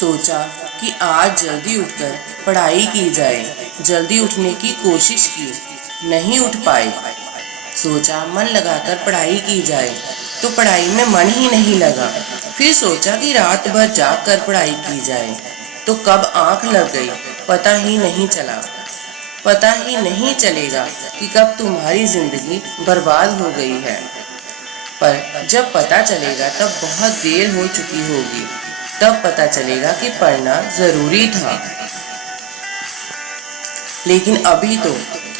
सोचा कि आज जल्दी उठकर पढ़ाई की जाए। जल्दी उठने की कोशिश की, नहीं उठ पाए। सोचा मन लगाकर पढ़ाई की जाए, तो पढ़ाई में मन ही नहीं लगा। फिर सोचा कि रात भर जाग कर पढ़ाई की जाए, तो कब आंख लग गई पता ही नहीं चला। पता ही नहीं चलेगा कि कब तुम्हारी जिंदगी बर्बाद हो गई है। पर जब पता चलेगा तब बहुत देर हो चुकी होगी। तब पता चलेगा कि पढ़ना जरूरी था। लेकिन अभी तो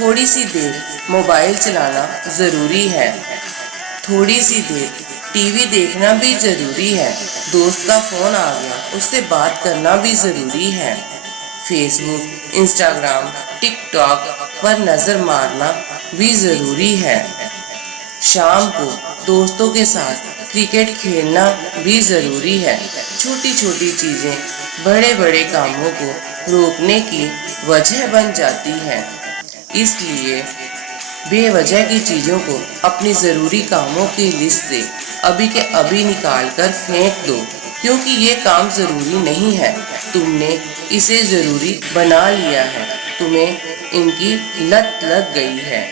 थोड़ी सी देर मोबाइल चलाना जरूरी है, थोड़ी सी देर टीवी देखना भी जरूरी है। दोस्त का फोन आ गया, उससे बात करना भी जरूरी है। फेसबुक, इंस्टाग्राम, टिकटॉक पर नजर मारना भी जरूरी है। शाम को दोस्तों के साथ क्रिकेट खेलना भी जरूरी है। छोटी छोटी चीजें बड़े बड़े कामों को रोकने की वजह बन जाती है। इसलिए बेवजह की चीजों को अपनी जरूरी कामों की लिस्ट से अभी के अभी निकाल कर फेंक दो, क्योंकि ये काम जरूरी नहीं है। तुमने इसे जरूरी बना लिया है, तुम्हें इनकी लत लग गई है।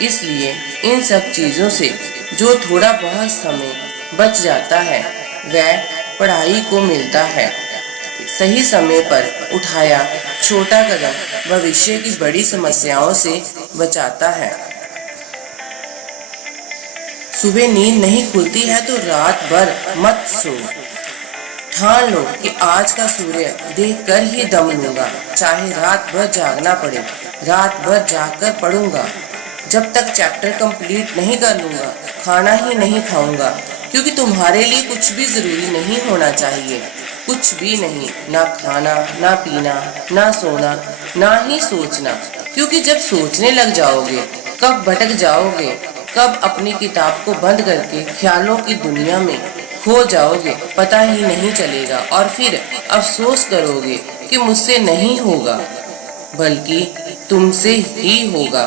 इसलिए इन सब चीजों से जो थोड़ा बहुत समय बच जाता है वह पढ़ाई को मिलता है। सही समय पर उठाया छोटा कदम भविष्य की बड़ी समस्याओं से बचाता है। सुबह नींद नहीं खुलती है तो रात भर मत सो। ठान लो कि आज का सूर्य देखकर ही दम लूंगा, चाहे रात भर जागना पड़े। रात भर जागकर पढ़ूंगा, जब तक चैप्टर कंप्लीट नहीं कर लूंगा खाना ही नहीं खाऊंगा। क्योंकि तुम्हारे लिए कुछ भी जरूरी नहीं होना चाहिए, कुछ भी नहीं, ना खाना, ना पीना, ना सोना, ना ही सोचना। क्योंकि जब सोचने लग जाओगे कब भटक जाओगे, कब अपनी किताब को बंद करके ख्यालों की दुनिया में खो जाओगे पता ही नहीं चलेगा। और फिर अफसोस करोगे कि मुझसे नहीं होगा, बल्कि तुमसे ही होगा।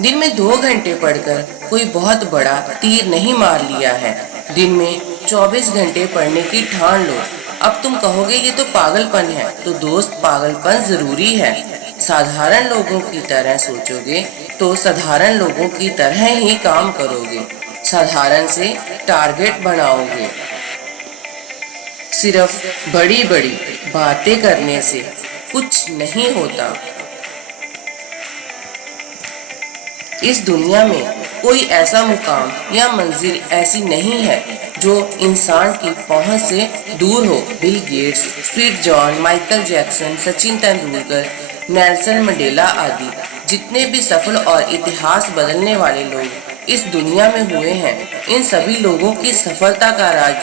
दिन में 2 घंटे पढ़कर कोई बहुत बड़ा तीर नहीं मार लिया है। दिन में 24 घंटे पढ़ने की ठान लो। अब तुम कहोगे ये तो पागलपन है, तो दोस्त पागलपन जरूरी है। साधारण लोगों की तरह सोचोगे तो साधारण लोगों की तरह ही काम करोगे, साधारण से टारगेट बनाओगे। सिर्फ बड़ी बड़ी बातें करने से कुछ नहीं होता। इस दुनिया में कोई ऐसा मुकाम या मंजिल ऐसी नहीं है जो इंसान की पहुंच से दूर हो। Bill Gates, sweet John, Michael Jackson, Sachin Tendulkar, Nelson Mandela आदि जितने भी सफल और इतिहास बदलने वाले लोग इस दुनिया में हुए हैं, इन सभी लोगों की सफलता का राज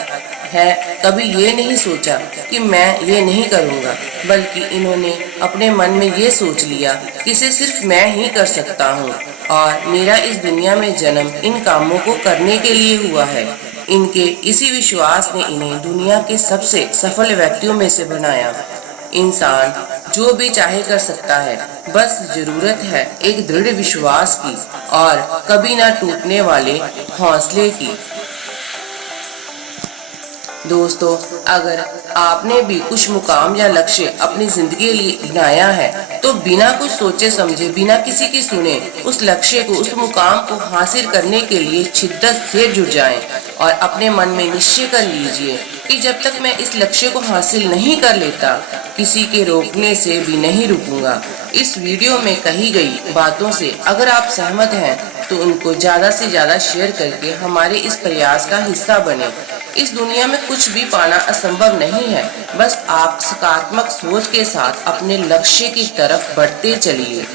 है कभी ये नहीं सोचा कि मैं ये नहीं करूँगा, बल्कि इन्होंने अपने मन में ये सोच लिया कि इसे सिर्फ मैं ही कर सकता हूँ और मेरा इस दुनिया में जन्म इन कामों को करने के लिए हुआ है। इनके इसी विश्वास ने इन्हें दुनिया के सबसे सफल व्यक्तियों में से बनाया। इंसान जो भी चाहे कर सकता है, बस जरूरत है एक दृढ़ विश्वास की और कभी ना टूटने वाले हौसले की। दोस्तों, अगर आपने भी कुछ मुकाम या लक्ष्य अपनी जिंदगी के लिए बनाया है तो बिना कुछ सोचे समझे, बिना किसी की सुने उस लक्ष्य को, उस मुकाम को हासिल करने के लिए शिद्दत से जुट जाएं और अपने मन में निश्चय कर लीजिए कि जब तक मैं इस लक्ष्य को हासिल नहीं कर लेता किसी के रोकने से भी नहीं रुकूंगा। इस वीडियो में कही गई बातों से अगर आप सहमत हैं तो उनको ज्यादा से ज्यादा शेयर करके हमारे इस प्रयास का हिस्सा बने। इस दुनिया में कुछ भी पाना असंभव नहीं है, बस आप सकारात्मक सोच के साथ अपने लक्ष्य की तरफ बढ़ते चलिए।